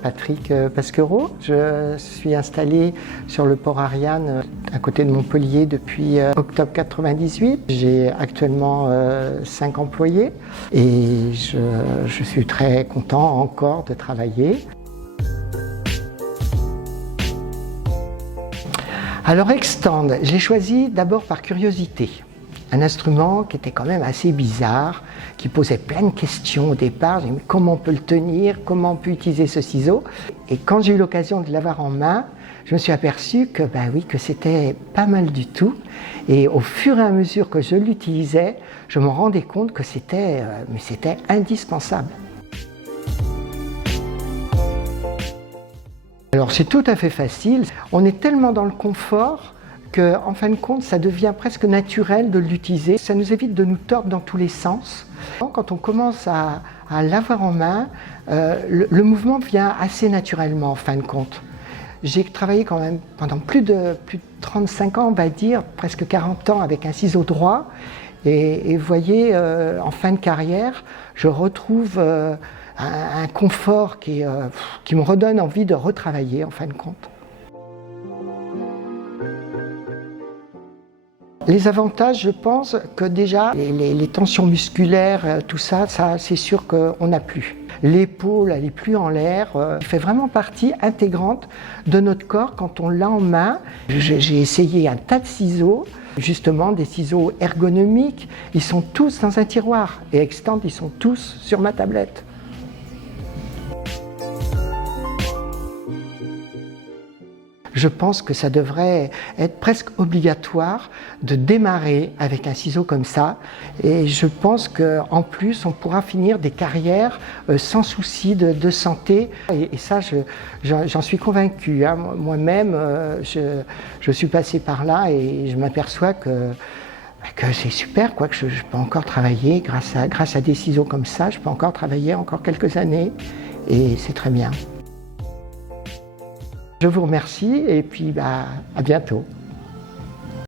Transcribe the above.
Patrick Pasquereau, je suis installé sur le port Ariane à côté de Montpellier depuis octobre 98. J'ai actuellement 5 employés et je suis très content encore de travailler. Alors Extend, j'ai choisi d'abord par curiosité. Un instrument qui était quand même assez bizarre, qui posait plein de questions au départ. J'ai dit, comment on peut le tenir, comment on peut utiliser ce ciseau. Et quand j'ai eu l'occasion de l'avoir en main, je me suis aperçu que, que c'était pas mal du tout. Et au fur et à mesure que je l'utilisais, je me rendais compte que c'était indispensable. Alors c'est tout à fait facile. On est tellement dans le confort qu'en fin de compte, ça devient presque naturel de l'utiliser. Ça nous évite de nous tordre dans tous les sens. Quand on commence à l'avoir en main, le mouvement vient assez naturellement en fin de compte. J'ai travaillé quand même pendant plus de 35 ans, on va dire, presque 40 ans avec un ciseau droit. Et vous voyez, en fin de carrière, je retrouve un confort qui me redonne envie de retravailler en fin de compte. Les avantages, je pense que déjà, les tensions musculaires, tout ça c'est sûr qu'on n'a plus. L'épaule, elle n'est plus en l'air, elle fait vraiment partie intégrante de notre corps quand on l'a en main. J'ai essayé un tas de ciseaux, justement des ciseaux ergonomiques. Ils sont tous dans un tiroir et Extend, ils sont tous sur ma tablette. Je pense que ça devrait être presque obligatoire de démarrer avec un ciseau comme ça. Et je pense qu'en plus, on pourra finir des carrières sans souci de santé. Et ça, j'en suis convaincu. Moi-même, je suis passé par là et je m'aperçois que c'est super, que je peux encore travailler grâce à des ciseaux comme ça. Je peux encore travailler encore quelques années et c'est très bien. Je vous remercie et puis à bientôt.